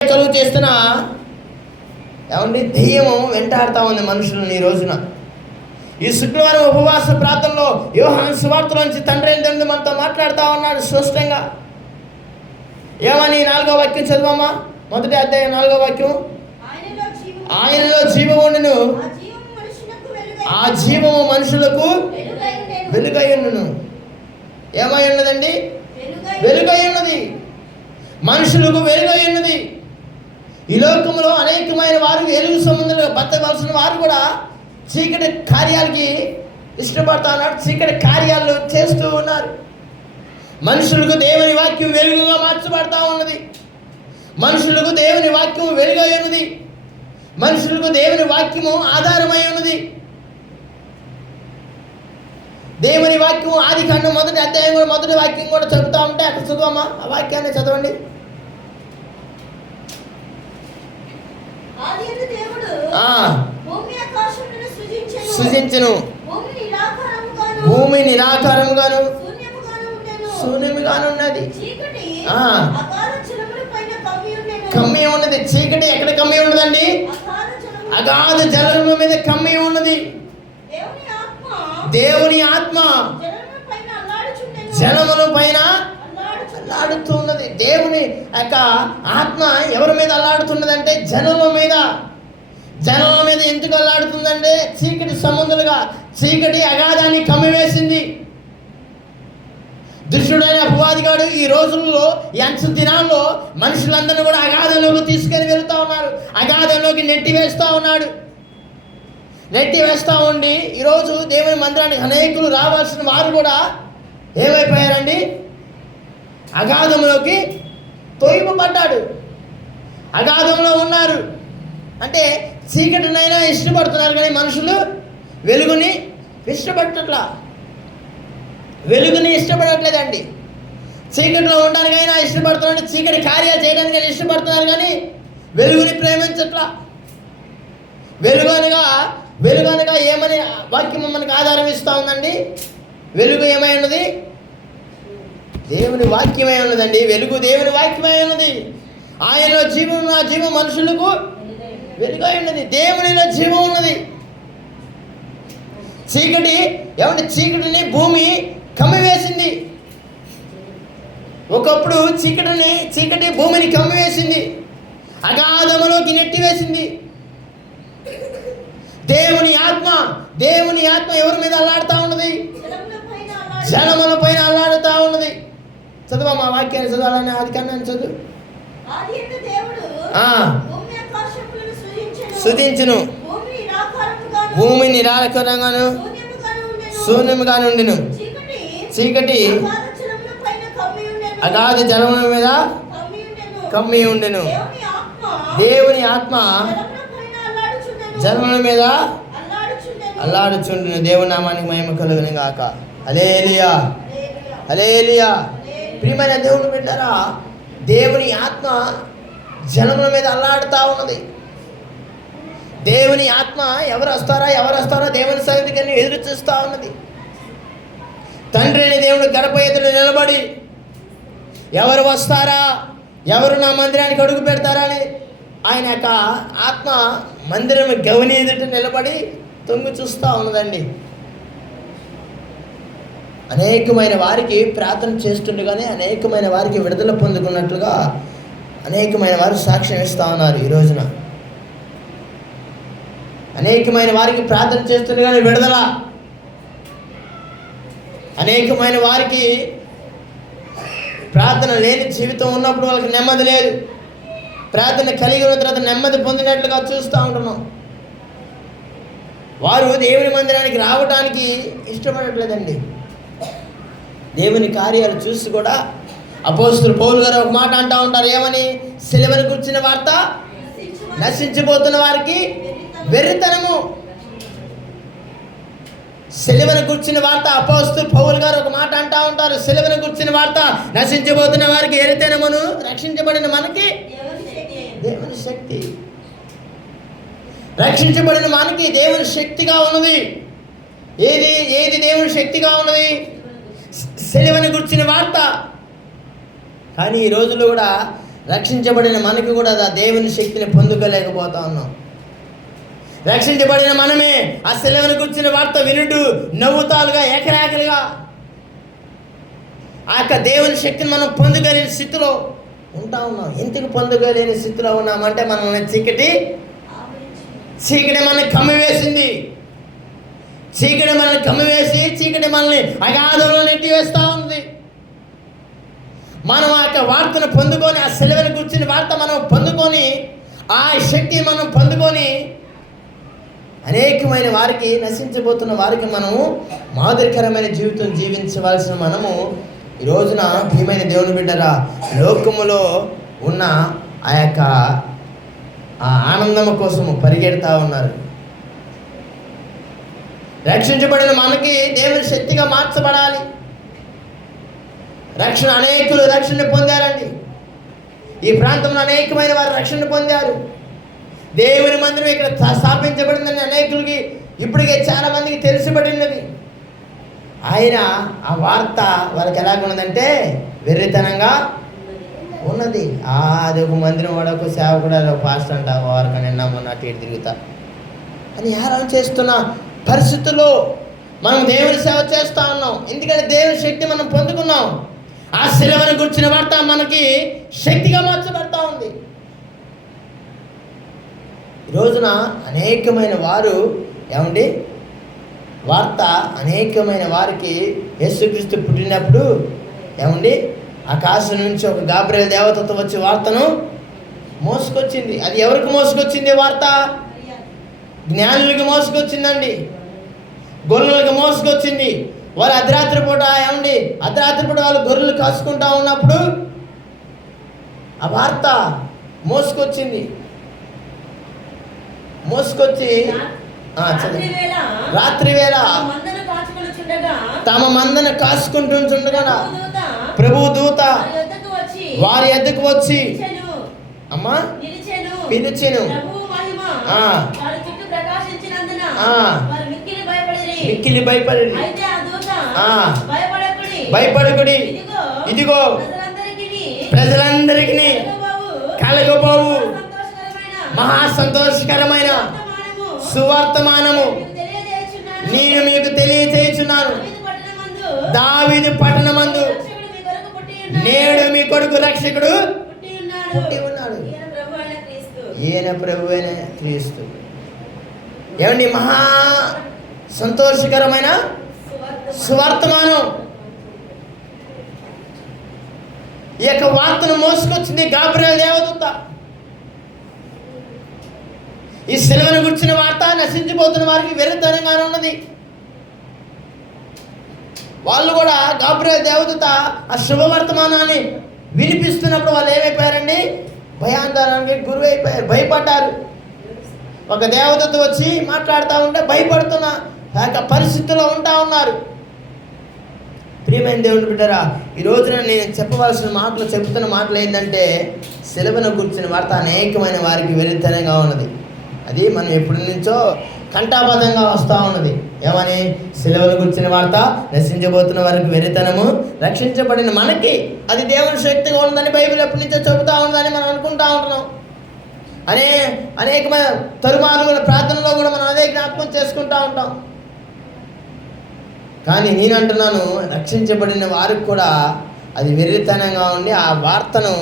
చదువు చేస్తున్నా ఏమండి దెయ్యము వెంటాడుతూ ఉంది మనుషులను ఈ రోజున. ఈ శుక్రవారం ఉపవాస ప్రార్థనలో యోహాను సువార్తలోంచి తండ్రి అయిన మనతో మాట్లాడుతూ ఉన్నాడు స్పష్టంగా. ఏమని 4వ వాక్యం చదువమ్మా, మొదటి అధ్యాయం 4వ వాక్యం. ఆయనలో జీవము ఉండును, ఆ జీవము మనుషులకు వెలుగై ఉండును. ఏమై ఉన్నదండి? వెలుగై ఉన్నది, మనుషులకు వెలుగై ఉన్నది. ఈ లోకంలో అనేకమైన వారు వెలుగు సంబంధంగా బతకవలసిన వారు కూడా చీకటి కార్యాలకి ఇష్టపడతా ఉన్నారు, చీకటి కార్యాలు చేస్తూ ఉన్నారు. మనుషులకు దేవుని వాక్యం వెలుగుగా మార్చబడతా ఉన్నది. మనుషులకు దేవుని వాక్యం వెలుగై ఉన్నది. మనుషులకు దేవుని వాక్యము ఆధారమై ఉన్నది. దేవుని వాక్యం ఆదికాండం మొదటి అధ్యాయం కూడా మొదటి వాక్యం కూడా చదువుతూ ఉంటే అక్కడ చదువమ్మా, ఆ వాక్యాన్ని చదవండి. సృజించును, భూమి నిరాకారముగాను శూన్యముగాను ఉన్నది. కమ్మి ఉన్నది. చీకటి ఎక్కడ కమ్మి ఉన్నదండి? అగాధ జలముల మీద కమ్మి ఉన్నది. దేవుని ఆత్మ జలముల పైన అల్లాడుతున్నది. దేవుని యొక్క ఆత్మ ఎవరి మీద అల్లాడుతున్నదంటే జనముల మీద. జనముల మీద ఎందుకు అల్లాడుతుందంటే చీకటి సంబంధులుగా చీకటి అగాధాన్ని కమ్మివేసింది. దుష్టుడైన అపవాదిగాడు ఈ రోజుల్లో ఈ అంచు దినాల్లో మనుషులందరినీ కూడా అగాధంలోకి తీసుకొని వెళ్తూ ఉన్నారు. అగాధంలోకి నెట్టి వేస్తూ ఉన్నాడు. నెట్టి వేస్తూ ఉండి ఈరోజు దేవుని మందిరానికి అనేకులు రావాల్సిన వారు కూడా ఏమైపోయారండి? అగాధంలోకి తొయ్యబడ్డాడు. అగాధంలో ఉన్నారు. అంటే చీకటినైనా ఇష్టపడుతున్నారు కానీ మనుషులు వెలుగుని ఇష్టపడట్లా. వెలుగుని ఇష్టపడట్లేదండి. చీకటిలో ఉండడానికైనా ఇష్టపడుతున్నారు, చీకటి కార్యాలు చేయడానికైనా ఇష్టపడుతున్నారు కానీ వెలుగుని ప్రేమించట్లా. వెలుగు అనగా ఏమని వాక్యం మనకు ఆధారం ఇస్తూ ఉందండి? వెలుగు ఏమై ఉన్నది? దేవుని వాక్యమై ఉన్నదండి. వెలుగు దేవుని వాక్యమై ఉన్నది. ఆయనలో జీవం, నా జీవం మనుషులకు వెలుగై ఉన్నది. దేవునిలో జీవం ఉన్నది. చీకటి ఏమంటే చీకటిని భూమి కమ్మివేసింది. ఒకప్పుడు చీకటి భూమిని కమ్మివేసింది, అగాధములోకి నెట్టివేసింది. దేవుని ఆత్మ ఎవరి మీద అల్లాడుతూ ఉన్నది? జలముల పైన అల్లాడుతూ ఉన్నది. చదువు మా వాక్యాన్ని చదవాలని ఆదికాండం చదువు. సృజించును, భూమి నిరాకారంగాను శూన్యముగా నుండిను. చీకటి అగాధ జలముల మీద కమ్మి ఉండెను. దేవుని ఆత్మ జలముల మీద అల్లాడుచుండును. దేవుని నామానికి మహిమ కలుగును గాక. హల్లెలూయా, హల్లెలూయా. ప్రియమైన దేవుని బిడ్డలారా, దేవుని ఆత్మ జలముల మీద అల్లాడుతూ ఉన్నది. దేవుని ఆత్మ ఎవరు వస్తారా దేవుని సన్నిధికి ఎదురు చూస్తూ ఉన్నది. తండ్రి అని దేవుడు గడప ఎదురు నిలబడి ఎవరు వస్తారా, ఎవరు నా మందిరానికి అడుగు పెడతారా అని ఆయన యొక్క ఆత్మ మందిరం గవని ఎదుట నిలబడి తొంగి చూస్తూ ఉన్నదండి. అనేకమైన వారికి ప్రార్థన చేస్తుండగానే అనేకమైన వారికి విడుదల పొందుకున్నట్లుగా అనేకమైన వారు సాక్ష్యం ఇస్తూ ఉన్నారు. ఈ రోజున అనేకమైన వారికి ప్రార్థన చేస్తుండగానే విడుదల, అనేకమైన వారికి ప్రార్థన లేని జీవితం ఉన్నప్పుడు వాళ్ళకి నెమ్మది లేదు. ప్రార్థన కలిగి ఉన్న తర్వాత నెమ్మది పొందినట్లుగా చూస్తూ ఉంటున్నాం. వారు దేవుని మందిరానికి రావడానికి ఇష్టపడట్లేదండి. దేవుని కార్యాలు చూసి కూడా అపోస్తలుడు పౌలు గారు ఒక మాట అంటూ ఉంటారు. ఏమని? సిలువను గుర్చిన వార్త నశించిపోతున్న వారికి వెర్రితనము. సిలువను గుర్చిన వార్త అపోస్తలుడు పౌలు గారు ఒక మాట అంటూ ఉంటారు. సిలువను గుర్చిన వార్త నశించిపోతున్న వారికి వెర్రితనమును, రక్షించబడిన మనకి దేవుని శక్తి. రక్షించబడిన మనకి దేవుని శక్తిగా ఉన్నది. ఏది దేవుని శక్తిగా ఉన్నది? సిలువను గుర్చిన వార్త. కానీ ఈ రోజుల్లో కూడా రక్షించబడిన మనకి కూడా ఆ దేవుని శక్తిని పొందుకోలేకపోతా ఉన్నాం. రక్షించబడిన మనమే ఆ సిలువను కూర్చున్న వార్త వినుడు నవ్వుతాలుగా ఏకరాకలుగా ఆ యొక్క దేవుని శక్తిని మనం పొందుకోలేని స్థితిలో ఉంటా ఉన్నాం. ఎందుకు పొందుకోలేని స్థితిలో ఉన్నామంటే మనల్ని చీకటి మనల్ని కమ్మివేసింది. చీకటి మనల్ని కమ్మివేసి చీకటి మనల్ని అగాధంలో నెట్టివేస్తూ ఉంది. మనం ఆ యొక్క వార్తను పొందుకొని, ఆ సిలువను కూర్చుని వార్త మనం పొందుకొని, ఆ శక్తిని మనం పొందుకొని అనేకమైన వారికి, నశించబోతున్న వారికి మనము మాదిరికరమైన జీవితం జీవించవలసిన మనము ఈ రోజున ప్రియమైన దేవుని బిడ్డరా లోకములో ఉన్న ఆ యొక్క ఆనందం కోసము పరిగెడతా ఉన్నారు. రక్షించబడిన మనకి దేవుని శక్తిగా మార్చబడాలి. అనేకులు రక్షణ పొందారండి. ఈ ప్రాంతంలో అనేకమైన వారు రక్షణ పొందారు. దేవుని మందిరం ఇక్కడ స్థాపించబడిందని అనేకులకి ఇప్పటికే చాలా మందికి తెలిసిపడినది. ఆయన ఆ వార్త వాళ్ళకి ఎలాగున్నదంటే వెర్రితనంగా ఉన్నది. అది ఒక మందిరం వాడకు సేవకుడు, అది ఒక పాస్టర్ అంట, వారికి నిన్న మొన్న అటు ఇటు తిరుగుతా అని యారం చేస్తున్న పరిస్థితుల్లో మనం దేవుని సేవ చేస్తూ ఉన్నాం. ఎందుకంటే దేవుని శక్తి మనం పొందుకున్నాం. ఆ సిలువను గుర్చిన వార్త మనకి శక్తిగా మార్చబడతా ఉంది. ఈ రోజున అనేకమైన వారు ఏమండి వార్త అనేకమైన వారికి యేసుక్రీస్తు పుట్టినప్పుడు ఏమండి ఆకాశం నుంచి ఒక గాబ్రియల్ దేవతతో వచ్చి వార్తను మోసుకొచ్చింది. అది ఎవరికి మోసుకొచ్చింది వార్త? జ్ఞానులకి మోసుకొచ్చిందండి, గొర్రెలకు మోసుకొచ్చింది. వాళ్ళు అర్ధరాత్రి పూట వాళ్ళు గొర్రెలు కాసుకుంటా ఉన్నప్పుడు ఆ వార్త మోసుకొచ్చి రాత్రి వేళ తమ మందను కాసుకుంటుండగా ప్రభు దూత వారి ఎద్దకు వచ్చి అమ్మా పిలిచెను. మిక్కిలి భయపడి భయపడకుడి, ఇదిగో ప్రజలందరికీ కలగబోవు మహా సంతోషకరమైన సువర్తమానము నేను మీకు తెలియజేయుచున్నాను. దావీదు పట్టణమందు నేడు మీ కొడుకు రక్షకుడు పుట్టి ఉన్నాడు. ఈయన ప్రభు అయిన క్రీస్తు. ఏమండి మహా సంతోషకరమైన సువర్తమానం. ఈ యొక్క వార్తను మోసుకొచ్చింది గాబ్రియల్ దేవదూత. ఈ సిలువను గుర్చిన వార్త నశించిపోతున్న వారికి వెర్రితనంగానే ఉన్నది. వాళ్ళు కూడా గాబ్రియల్ దేవదూత ఆ శుభవర్తమానాన్ని వినిపిస్తున్నప్పుడు వాళ్ళు ఏమైపోయారండి? భయాందోళనకి గురైపోయారు, భయపడ్డారు. ఒక దేవదూత వచ్చి మాట్లాడుతూ ఉంటే భయపడుతున్న ఆ యొక్క పరిస్థితుల్లో ఉంటా ఉన్నారు. ప్రియమైన దేవుని బిడ్డరా, ఈ రోజున నేను చెప్తున్న మాటలు ఏంటంటే సిలువను గుర్చిన వార్త అనేకమైన వారికి వెర్రితనంగా ఉన్నది. అది మనం ఎప్పటి నుంచో కంఠాబద్ధంగా వస్తూ ఉన్నది. ఏమని? సిలువను గుర్చిన వార్త నశించబోతున్న వారికి వెర్రితనము, రక్షించబడిన మనకి అది దేవుని శక్తిగా ఉందని బైబిల్ ఎప్పటి నుంచో చెబుతూ ఉందని మనం అనుకుంటా ఉంటున్నాం. అనేకమైన తరుమారుల ప్రార్థనలో కూడా మనం అదే జ్ఞాపకం చేసుకుంటూ ఉంటాం. కానీ నేను అంటున్నాను, రక్షించబడిన వారికి కూడా అది వెర్రితనంగా ఉండి ఆ వార్తను,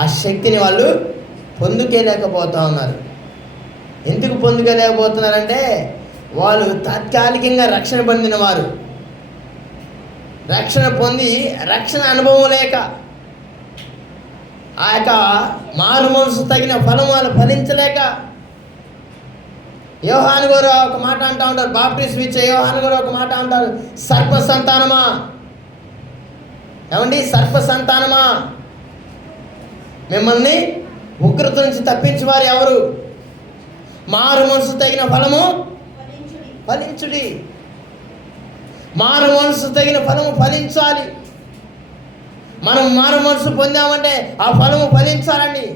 ఆ శక్తిని వాళ్ళు పొందుకోలేకపోతూ ఉన్నారు. ఎందుకు పొందుకోలేకపోతున్నారంటే వాళ్ళు తాత్కాలికంగా రక్షణ పొందిన వారు, రక్షణ పొంది రక్షణ అనుభవం లేక ఆ యొక్క మారు మనసు తగిన ఫలం వాళ్ళు ఫలించలేక యోహాను గారు ఒక మాట అంటూ ఉంటారు. బాప్టిజం ఇచ్చే యోహాను గారు ఒక మాట అంటారు, సర్ప సంతానమా. ఏమండి? సర్ప సంతానమా, మిమ్మల్ని ఉగ్రత నుంచి తప్పించి వారు ఎవరు? మారు మనసు తగిన ఫలము ఫలించుడి. మారు మనసు తగిన ఫలము ఫలించాలి. మనం మారు మనసు పొందామంటే ఆ ఫలము ఫలించాలండి.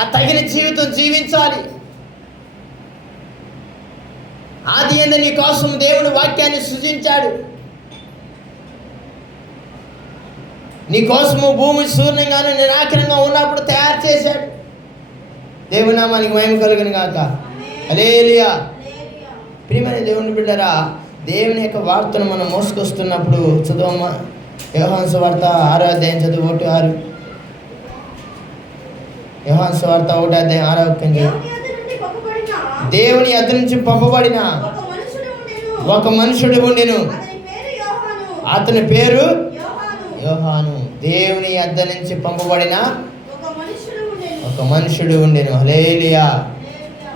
ఆ తగిన జీవితం జీవించాలి. ఆది యందు నీ కోసం దేవుడు వాక్యాన్ని సృజించాడు. నీ కోసము భూమి శూన్యంగాను నిరాకరంగా ఉన్నప్పుడు తయారు చేశాడు. దేవుని నామానికి మహిమ కలుగును గాక. హల్లెలూయా. ప్రియమైన దేవుని బిడ్డరా, దేవుని యొక్క వార్తను మనం మోసుకొస్తున్నప్పుడు చదువమ్మా. యోహాను సువార్త 6వ అధ్యాయం చదువు 1-6. యోహాను సువార్త 1వ అధ్యాయం 6వ వాక్యం. దేవుని యొద్ద నుంచి పంపబడిన ఒక మనుషుడు ఉండెను, అతని పేరు యోహాను. దేవుని యొద్ద నుంచి పంపబడిన ఒక మనుషుడు ఉండెను. హల్లెలూయా,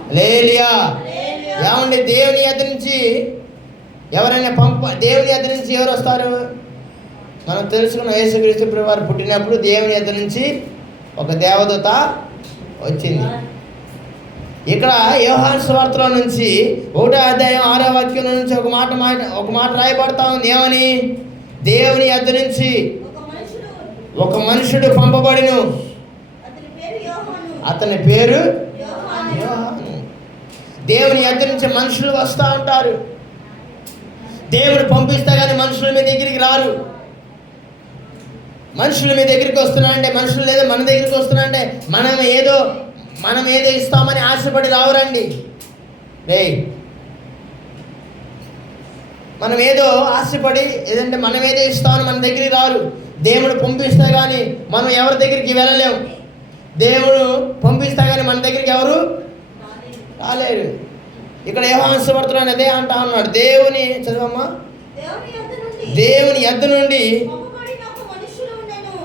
హల్లెలూయా. ఏమండి, దేవుని యొద్ద నుంచి ఎవరైనా దేవుని యొద్ద నుంచి ఎవరు వస్తారు? మనం తెలుసుకున్న యేసుక్రీస్తు ప్రభువు వారు పుట్టినప్పుడు దేవుని యొద్ద నుంచి ఒక దేవదూత వచ్చింది. ఇక్కడ యోహాను సువార్తలో నుంచి 1వ అధ్యాయం 6వ వాక్యం నుంచి ఒక మాట రాయబడతా ఉంది. ఏమని? దేవుని యొద్ద నుంచి ఒక మనుషుడు పంపబడిను, అతని పేరు యోహాను. దేవుని యొద్ద నుంచి మనుషులు వస్తూ ఉంటారు. దేవుడు పంపిస్తా కానీ మనుషులు మీ దగ్గరికి రారు. మనుషులు మీ దగ్గరికి వస్తున్నారంటే, మనుషులు లేదా మన దగ్గరికి వస్తున్నారంటే మనం ఏదో ఇస్తామని ఆశపడి రావురండి. మనం ఏదో ఆశపడి ఏదంటే మనం ఏదో ఇస్తామని మన దగ్గరికి రారు. దేవుడు పంపిస్తే కానీ మనం ఎవరి దగ్గరికి వెళ్ళలేము. దేవుడు పంపిస్తే కానీ మన దగ్గరికి ఎవరు రాలేరు. ఇక్కడ యోహాను సువార్తలో అదే అంటా ఉన్నాడు. దేవుని చదవమ్మా. దేవుని యొద్ద నుండి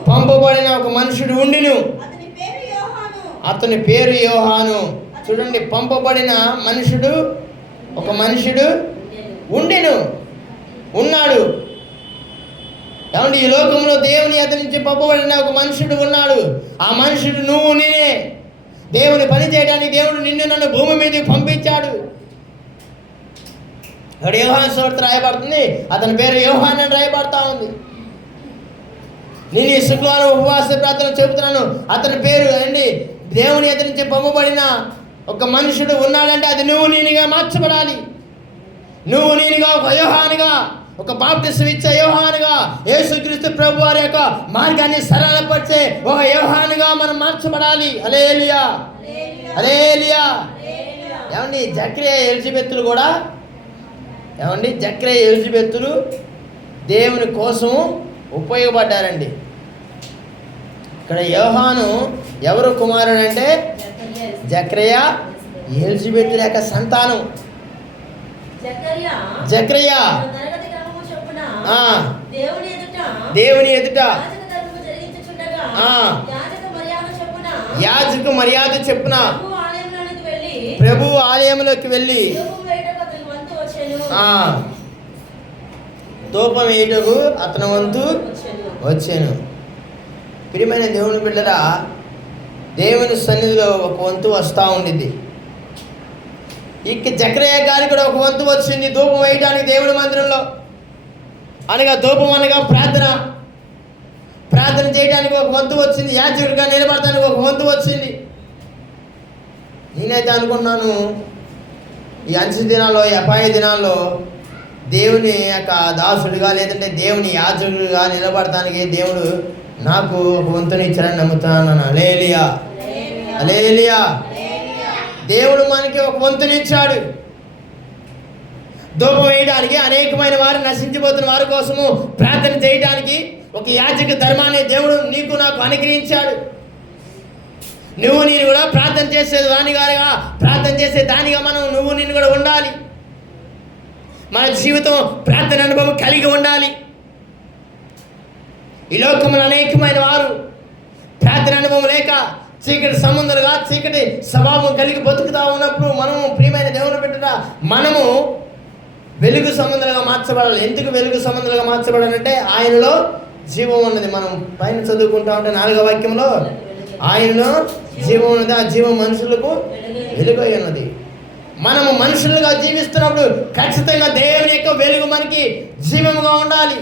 పంపబడిన ఒక మనుషుడు ఉండిను, అతని పేరు యోహాను. చూడండి, పంపబడిన మనుషుడు, ఒక మనుషుడు ఉండిను, ఉన్నాడు. ఏమంటే, ఈ లోకంలో దేవుని యొద్ద నుంచి పంపబడిన ఒక మనుషుడు ఉన్నాడు. ఆ మనుషుడు నువ్వు, నేనే. దేవుని పని చేయడానికి దేవుడు నిన్ను నన్ను భూమి మీదకి పంపించాడు. ఇక్కడ యోహాను సువార్త రాయబడుతుంది, అతని పేరు యోహాను అని రాయబడతా ఉంది. నేను ఈ శుక్రవారం ఉపవాస ప్రార్థన చెబుతున్నాను. అతని పేరు అండి, దేవుని యొద్ద నుంచి పంపబడిన ఒక మనుషుడు ఉన్నాడంటే అది నువ్వు నేనుగా మార్చబడాలి. నువ్వు నేనుగా ఒక యోహానుగా, ఒక బాప్తిసం ఇచ్చే యోహానుగా, యేసుక్రీస్తు ప్రభు వారి యొక్క మార్గాన్ని సరళపరిచే ఒక యోహానుగా మనం మార్చబడాలి. హల్లెలూయా, హల్లెలూయా. ఏమండి, జకరియా ఎలిజబెత్తులు కూడా జకరియా ఎలిజబెత్తులు దేవుని కోసం ఉపయోగపడ్డారండి. ఇక్కడ యోహాను ఎవరు కుమారుడు అంటే జకరియా ఎలిజబెత్ యొక్క సంతానం. జకరియా దేవుని ఎదుట యాజక మర్యాద చెప్పున ప్రభు ఆలయంలోకి వెళ్ళి ధూపం వేయటకు అతని వంతు వచ్చాను. ప్రియమైన దేవుని బిడ్డరా, దేవుని సన్నిధిలో ఒక వంతు వస్తూ ఉండిద్ది. ఇక జకరియా గారికి కూడా ఒక వంతు వచ్చింది ధూపం వేయడానికి దేవుడి మందిరంలో. అనగా ధూపం అనగా ప్రార్థన చేయడానికి ఒక వంతు వచ్చింది. యాజకుడిగా నిలబడటానికి ఒక వంతు వచ్చింది. నేనైతే అనుకున్నాను, ఈ అంచె దినాల్లో, ఈ అపాయ దినాల్లో దేవుని యొక్క దాసుడిగా లేదంటే దేవుని యాజకుడిగా నిలబడటానికి దేవుడు నాకు ఒక వంతుని ఇచ్చారని నమ్ముతున్నాను. హల్లెలూయా, హల్లెలూయా. దేవుడు మనకి ఒక వంతుని ఇచ్చాడు. ధూపం వేయడానికి, అనేకమైన వారు నశించిపోతున్న వారి కోసము ప్రార్థన చేయడానికి ఒక యాజక ధర్మాన్ని దేవుడు నీకు నాకు అనుగ్రహించాడు. నువ్వు నేను కూడా ప్రార్థన చేసే దానిగా నువ్వు నేను కూడా ఉండాలి. మన జీవితం ప్రార్థన అనుభవం కలిగి ఉండాలి. ఈ లోకంలో అనేకమైన వారు ప్రార్థన అనుభవం లేక చీకటి సంబంధాలుగా, చీకటి స్వభావం కలిగి బతుకుతా ఉన్నప్పుడు మనము, ప్రియమైన దేవుని బిడ్డరా, మనము వెలుగు సంబంధాలుగా మార్చబడాలి. ఎందుకు వెలుగు సంబంధాలుగా మార్చబడాలంటే ఆయనలో జీవం ఉన్నది. మనం పైన చదువుకుంటా ఉంటే 4వ వాక్యంలో ఆయనలో జీవం ఉన్నది, ఆ జీవం మనుషులకు వెలుగై ఉన్నది. మనము మనుషులుగా జీవిస్తున్నప్పుడు ఖచ్చితంగా దేవుని యొక్క వెలుగు మనకి జీవముగా ఉండాలి.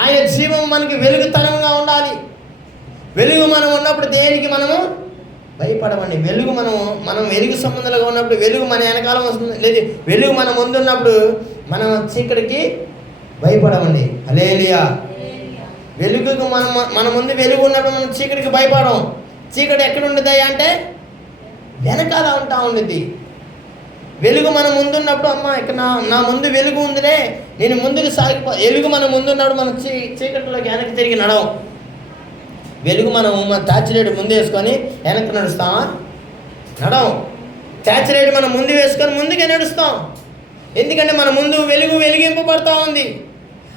ఆయన జీవం మనకి వెలుగుతనంగా ఉండాలి. వెలుగు మనం ఉన్నప్పుడు దేనికి మనము భయపడమండి. వెలుగు మనం వెలుగు సంబంధాలుగా ఉన్నప్పుడు వెలుగు మన వెనకాల వస్తుంది, లేదు వెలుగు మన ముందున్నప్పుడు మనం చీకటికి భయపడమండి. హల్లెలూయా. వెలుగుకు మన ముందు వెలుగు ఉన్నప్పుడు మనం చీకటికి భయపడం. చీకటి ఎక్కడ ఉండదు అంటే వెనకాల ఉంటా ఉండిద్ది. వెలుగు మన ముందున్నప్పుడు అమ్మ ఇక్కడ నా ముందు వెలుగు ఉందిలే, నేను ముందుకు వెలుగు మన ముందున్నప్పుడు మనం చీకటిలోకి వెనక్కి తిరిగి నడవం. వెలుగు మన టార్చ్ లైట్ ముందు వేసుకొని వెనక్కి నడుస్తామా? నడవం. టార్చ్ లైట్ మనం ముందు వేసుకొని ముందుకే నడుస్తాం. ఎందుకంటే మన ముందు వెలుగు వెలిగింపబడతా ఉంది.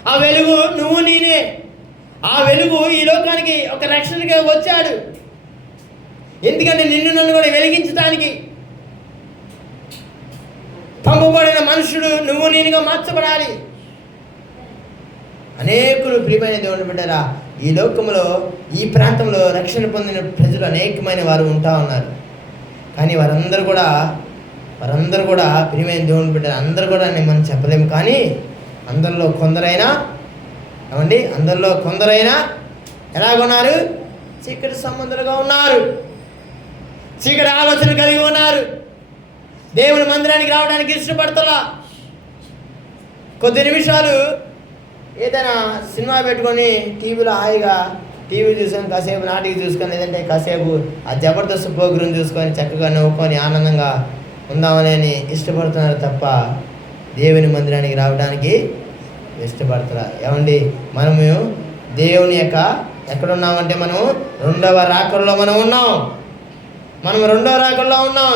ఆ వెలుగు నువ్వు నేనే. ఆ వెలుగు ఈ లోకానికి ఒక రక్షణగా వచ్చాడు. ఎందుకంటే నిన్ను నన్ను కూడా వెలిగించడానికి పంపబడిన మనుషుడు నువ్వు నేనుగా మార్చబడాలి. అనేకులు ప్రియమైన దేవుని బిడ్డరా, ఈ లోకంలో ఈ ప్రాంతంలో రక్షణ పొందిన ప్రజలు అనేకమైన వారు ఉంటా ఉన్నారు. కానీ వారందరూ కూడా ప్రియమైన దేవుని బిడ్డలు అందరూ కూడా మనం చెప్పలేము. కానీ అందరిలో కొందరైనా ఎలాగున్నారు? చీకటి సంబంధులుగా ఉన్నారు. చీకటి ఆలోచన కలిగి ఉన్నారు. దేవుని మందిరానికి రావడానికి ఇష్టపడతలా. కొద్ది నిమిషాలు ఏదైనా సినిమా పెట్టుకొని టీవీలో హాయిగా టీవీ చూసుకొని కాసేపు నాటికి చూసుకొని, లేదంటే కాసేపు ఆ జబర్దస్త్ ప్రోగ్రాం చూసుకొని చక్కగా నవ్వుకొని ఆనందంగా ఉందామని ఇష్టపడుతున్నారు తప్ప దేవుని మందిరానికి రావడానికి ఇష్టపడతారా? ఏమండి, మనము దేవుని యొక్క ఎక్కడున్నామంటే మనం రెండవ రాకడలో మనం ఉన్నాం.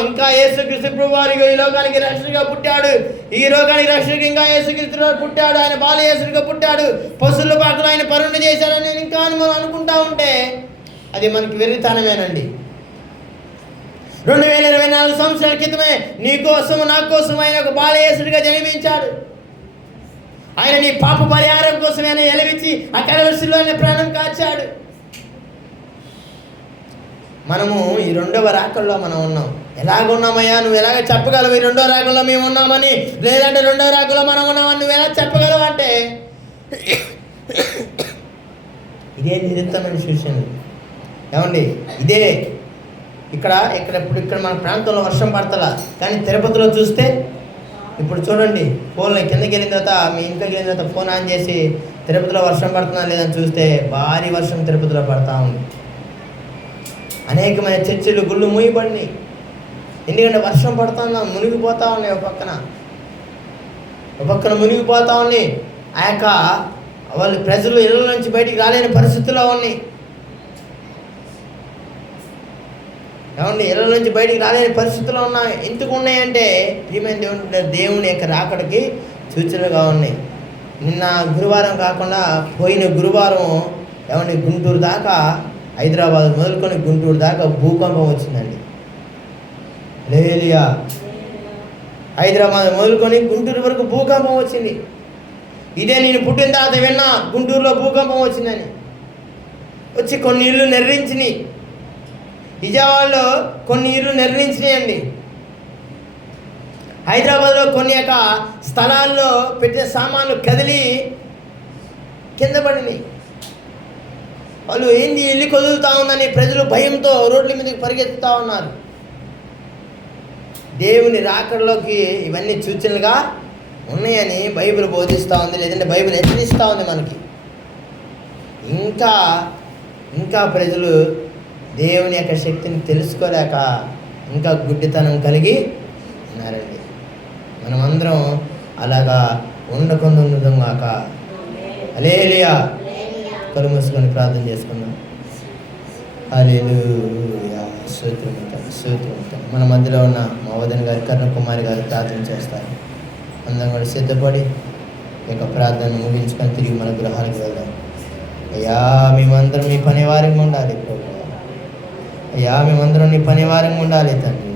ఇంకా యేసుక్రీస్తు ప్రభువారు ఈ లోకానికి రక్షకుడిగా పుట్టాడు. ఈ లోకానికి రక్షకుడిగా ఇంకా యేసుక్రీస్తు పుట్టాడు. ఆయన బాలయేసుడిగా పుట్టాడు. పశువుల పాకలు ఆయన పరుణ చేశాడని ఇంకా మనం అనుకుంటా ఉంటే అది మనకి వెర్రితనమేనండి. 2024 సంవత్సరాల క్రితమే నీ కోసం నా కోసం ఆయన ఒక బాలయేసుడిగా జన్మించాడు. ఆయన నీ పాప పరిహారం కోసం ఆయన ఎలవించి ఆ కలవరిశిలో ఆయన ప్రాణం కాచాడు. మనము ఈ రెండవ రాకల్లో మనం ఉన్నాం. ఎలాగున్నామయ్యా? నువ్వు ఎలాగ చెప్పగలవు ఈ రెండవ రాకల్లో మేము ఉన్నామని? లేదంటే రెండవ రాకల్లో మనం ఉన్నామని నువ్వు ఎలా చెప్పగలవు అంటే ఇదే నిరుత్తమైన సూచన. ఏమండి, ఇదే ఇక్కడ మన ప్రాంతంలో వర్షం పడతలా. కానీ తిరుపతిలో చూస్తే ఇప్పుడు చూడండి, ఫోన్లో కిందకి వెళ్ళిన తర్వాత మీ ఇంట్లోకి వెళ్ళిన తర్వాత ఫోన్ ఆన్ చేసి తిరుపతిలో వర్షం పడుతుందా లేదని చూస్తే భారీ వర్షం తిరుపతిలో పడతా ఉంది. అనేకమైన చర్చిలు గుళ్ళు మూయబడినాయి. ఎందుకంటే వర్షం పడుతున్నా మునిగిపోతా ఉన్నాయి. ఒక పక్కన మునిగిపోతా ఉన్నాయి. ఆ యొక్క వాళ్ళు ప్రజలు ఇళ్ళ నుంచి బయటికి రాలేని పరిస్థితుల్లో ఉన్నాయి. ఏమండి, ఇళ్ళ నుంచి బయటికి రాలేని పరిస్థితుల్లో ఉన్నాయి. ఎందుకు ఉన్నాయంటే ప్రియమైన దేవుని యొక్క రాకడికి సూచనలుగా ఉన్నాయి. నిన్న గురువారం కాకుండా పోయిన గురువారం ఏమండి గుంటూరు దాకా, హైదరాబాద్ మొదలుకొని గుంటూరు దాకా భూకంపం వచ్చిందండి. హల్లెలూయా. హైదరాబాద్ మొదలుకొని గుంటూరు వరకు భూకంపం వచ్చింది. ఇదే నేను పుట్టిన తర్వాత విన్నా గుంటూరులో భూకంపం వచ్చిందని. వచ్చి కొన్ని ఇళ్ళు నిర్మించినాయి. విజయవాడలో కొన్ని ఇళ్ళు నిర్మించినాయండి. హైదరాబాద్లో కొన్ని యొక్క స్థలాల్లో పెట్టిన సామాన్లు కదిలి కింద పడినాయి. వాళ్ళు ఏంది ఇల్లు కదులుతూ ఉందని ప్రజలు భయంతో రోడ్ల మీదకి పరిగెత్తుతూ ఉన్నారు. దేవుని రాకడలోకి ఇవన్నీ సూచనలుగా ఉన్నాయని బైబిల్ బోధిస్తూ ఉంది, లేదంటే బైబిల్ హెచ్చరిస్తూ ఉంది మనకి. ఇంకా ప్రజలు దేవుని యొక్క శక్తిని తెలుసుకోలేక ఇంకా గుడ్డితనం కలిగి ఉన్నారండి. మనమందరం అలాగా ఉండకుండా కాక. హల్లెలూయా. కళ్ళు మూసుకొని ప్రార్థన చేసుకుందాం. హల్లెలూయా. స్తోత్రం. మన మధ్యలో ఉన్న మా వదిన గారి కర్ణకుమారి గారు ప్రార్థన చేస్తారు. అందరం కూడా సిద్ధపడి ఈ యొక్క ప్రార్థనను ముగించుకొని తిరిగి మన గృహానికి వెళ్దాం. అయ్యా, మేమందరం నీ పనివారంగా ఉండాలి ప్రభు. అయ్యా, మేమందరం నీ పనివారంగా ఉండాలి తండ్రి.